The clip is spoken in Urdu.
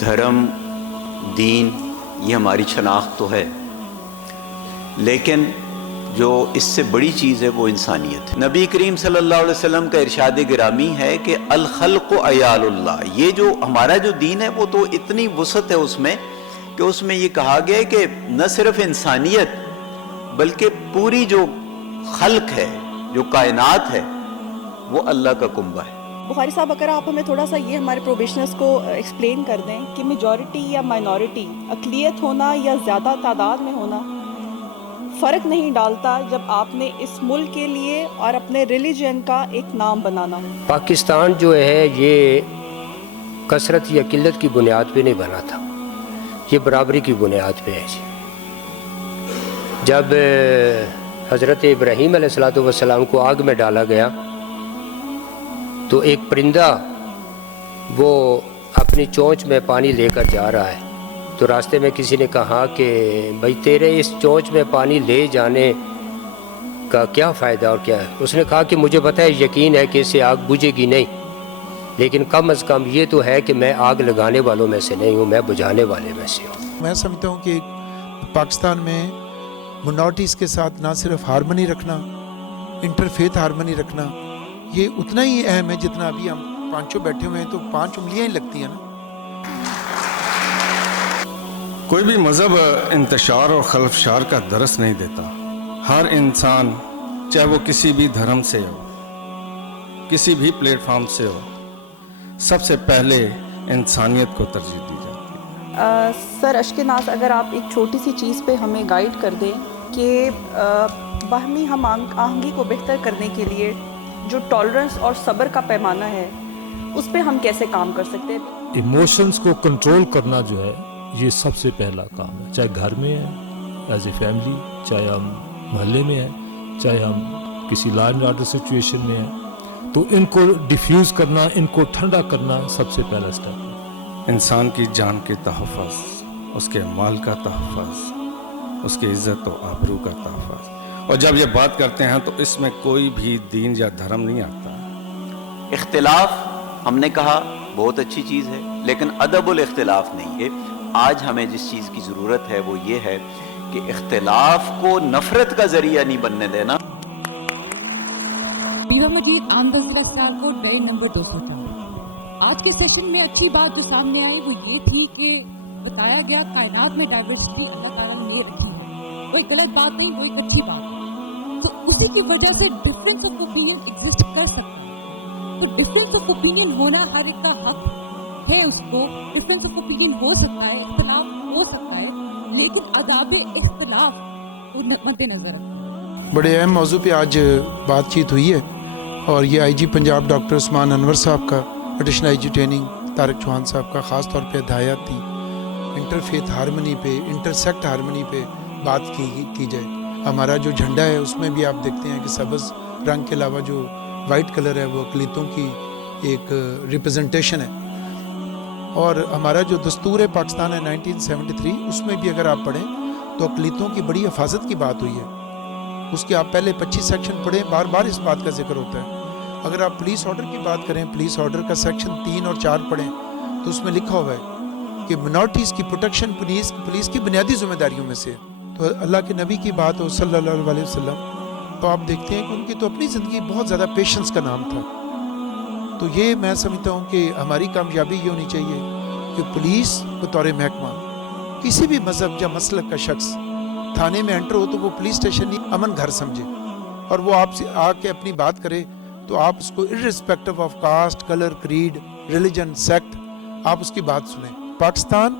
دھرم، دین، یہ ہماری شناخت تو ہے، لیکن جو اس سے بڑی چیز ہے وہ انسانیت ہے۔ نبی کریم صلی اللہ علیہ وسلم کا ارشاد گرامی ہے کہ الخلق عیال اللہ، یہ جو ہمارا جو دین ہے وہ تو اتنی وسعت ہے اس میں کہ اس میں یہ کہا گیا ہے کہ نہ صرف انسانیت بلکہ پوری جو خلق ہے، جو کائنات ہے، وہ اللہ کا کنبہ ہے۔ بخاری صاحب، اگر آپ ہمیں تھوڑا سا یہ ہمارے پروبیشنرز کو ایکسپلین کر دیں کہ میجورٹی یا مائنورٹی، اقلیت ہونا یا زیادہ تعداد میں ہونا فرق نہیں ڈالتا جب آپ نے اس ملک کے لیے اور اپنے ریلیجن کا ایک نام بنانا ہو۔ پاکستان جو ہے یہ کثرت یا قلت کی بنیاد پہ نہیں بنا تھا، یہ برابری کی بنیاد پہ ہے جی۔ جب حضرت ابراہیم علیہ السلام کو آگ میں ڈالا گیا تو ایک پرندہ وہ اپنی چونچ میں پانی لے کر جا رہا ہے، تو راستے میں کسی نے کہا کہ بھائی تیرے اس چونچ میں پانی لے جانے کا کیا فائدہ اور کیا ہے؟ اس نے کہا کہ مجھے پتہ ہے، یقین ہے کہ اس سے آگ بجھے گی نہیں، لیکن کم از کم یہ تو ہے کہ میں آگ لگانے والوں میں سے نہیں ہوں، میں بجھانے والے میں سے ہوں۔ میں سمجھتا ہوں کہ پاکستان میں منارٹیز کے ساتھ نہ صرف ہارمنی رکھنا، انٹرفیتھ ہارمنی رکھنا، یہ اتنا ہی اہم ہے جتنا ابھی ہم پانچوں بیٹھے ہوئے ہیں تو 5 انگلیاں ہی لگتی ہیں نا۔ کوئی بھی مذہب انتشار اور خلفشار کا درس نہیں دیتا۔ ہر انسان چاہے وہ کسی بھی دھرم سے ہو، کسی بھی پلیٹ فارم سے ہو، سب سے پہلے انسانیت کو ترجیح دی جاتی ہے۔ سر اشک ناز، اگر آپ ایک چھوٹی سی چیز پہ ہمیں گائیڈ کر دیں کہ باہمی ہم آہنگی کو بہتر کرنے کے لیے جو ٹالرنس اور صبر کا پیمانہ ہے اس پہ ہم کیسے کام کر سکتے ہیں؟ ایموشنز کو کنٹرول کرنا جو ہے یہ سب سے پہلا کام ہے، چاہے گھر میں ہے ایز اے فیملی، چاہے ہم محلے میں ہیں، چاہے ہم کسی لا اینڈ آرڈر سچویشن میں ہیں، تو ان کو ڈیفیوز کرنا، ان کو ٹھنڈا کرنا سب سے پہلا اسٹیپ ہے۔ انسان کی جان کے تحفظ، اس کے مال کا تحفظ، اس کی عزت و آبرو کا تحفظ، اور جب یہ بات کرتے ہیں تو اس میں کوئی بھی دین یا دھرم نہیں آتا۔ اختلاف ہم نے کہا بہت اچھی چیز ہے، لیکن ادب الاختلاف نہیں ہے۔ آج ہمیں جس چیز کی ضرورت ہے وہ یہ ہے کہ اختلاف کو نفرت کا ذریعہ نہیں بننے دینا۔ بیوہ مجید، آمدہ ضلع سیالکوٹ، بیڈ نمبر 204۔ آج کے سیشن میں اچھی بات جو سامنے آئی وہ یہ تھی کہ بتایا گیا کائنات میں ڈائیورسٹی اللہ تعالیٰ نے رکھی ہے، وہ ایک غلط بات نہیں، وہ ایک اچھی بات ہے۔ تو اسی کی وجہ سے ڈفرینس آف اوپینین ایگزسٹ کر سکتا ہے، تو ڈفرینس آف اوپینین ہونا ہر ایک کا حق ہے، اس کو ڈفرینس آف اوپینین ہو سکتا ہے، اختلاف ہو سکتا ہے، لیکن آداب اختلاف کو مد نظر رکھنا۔ بڑے اہم موضوع پہ آج بات چیت ہوئی ہے، اور یہ آئی جی پنجاب ڈاکٹر عثمان انور صاحب کا، additional I G training Tariq Chauhan صاحب کا خاص طور پہ ہدایات تھی انٹرفیتھ ہارمنی پہ، انٹرسیکٹ ہارمنی پہ بات کی جائے۔ ہمارا جو جھنڈا ہے اس میں بھی آپ دیکھتے ہیں کہ سبز رنگ کے علاوہ جو وائٹ کلر ہے وہ اقلیتوں کی ایک ریپرزنٹیشن ہے، اور ہمارا جو دستور پاکستان ہے 1973 اس میں بھی اگر آپ پڑھیں تو اقلیتوں کی بڑی حفاظت کی بات ہوئی ہے۔ اس کے آپ پہلے 25 سیکشن پڑھیں، بار بار اس بات کا ذکر ہوتا ہے۔ اگر آپ پولیس آرڈر کی بات کریں، پولیس آرڈر کا سیکشن 3 اور 4 پڑھیں تو اس میں لکھا ہوا ہے کہ منارٹیز کی پروٹیکشن پولیس کی بنیادی ذمہ داریوں میں سے۔ تو اللہ کے نبی کی بات ہو صلی اللہ علیہ وسلم، تو آپ دیکھتے ہیں کہ ان کی تو اپنی زندگی بہت زیادہ پیشنس کا نام تھا۔ تو یہ میں سمجھتا ہوں کہ ہماری کامیابی یہ ہونی چاہیے کہ پولیس بطور محکمہ کسی بھی مذہب یا مسلک کا شخص تھانے میں انٹر ہو تو وہ پولیس اسٹیشن نہیں امن گھر سمجھے، اور وہ آپ سے آ کے اپنی بات کرے تو آپ اس کو irrespective of caste, colour, creed, religion, sect, آپ اس کی بات سنیں۔ پاکستان